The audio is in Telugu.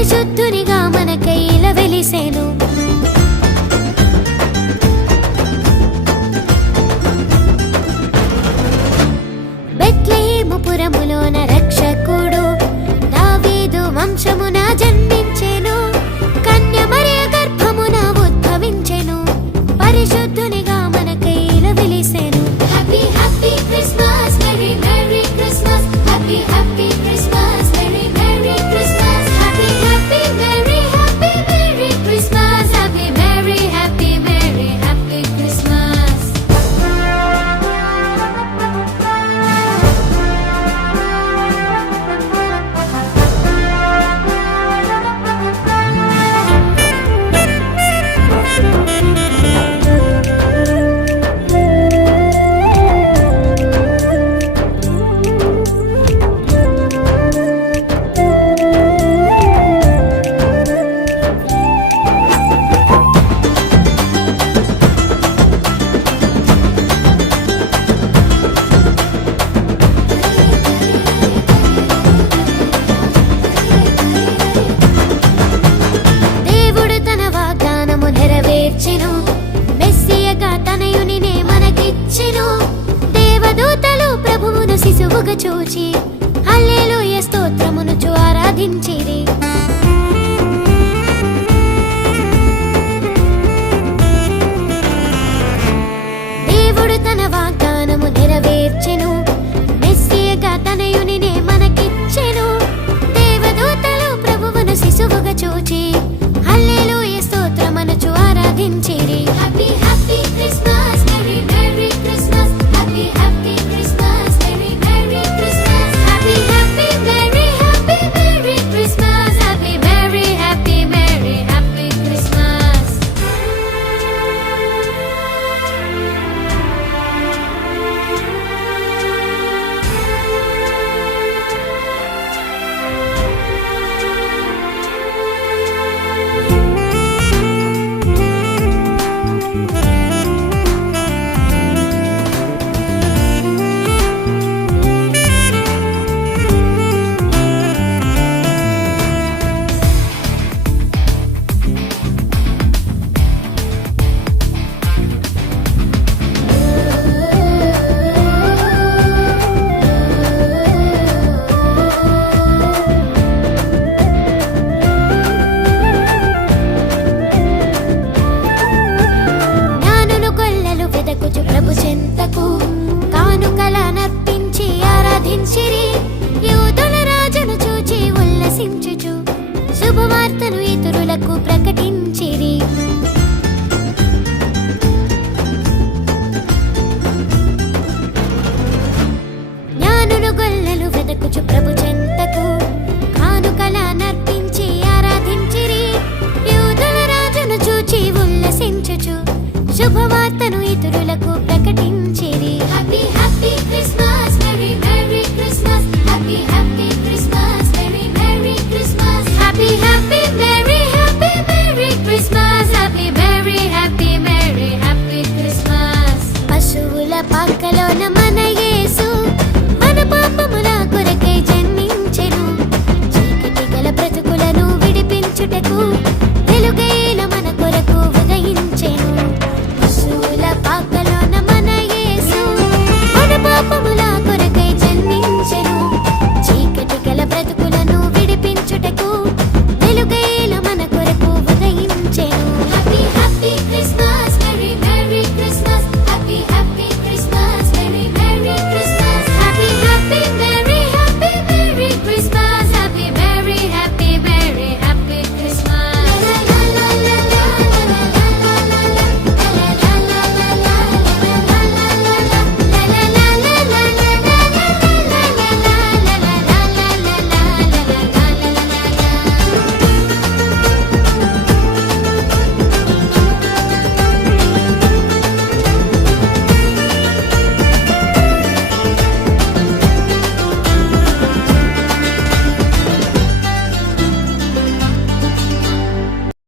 పరిశుద్ధునిగా మనకై వెలిసెను. బెత్లెహేము ముపురములోన రక్షకుడు దావీదు వంశమున జన్మి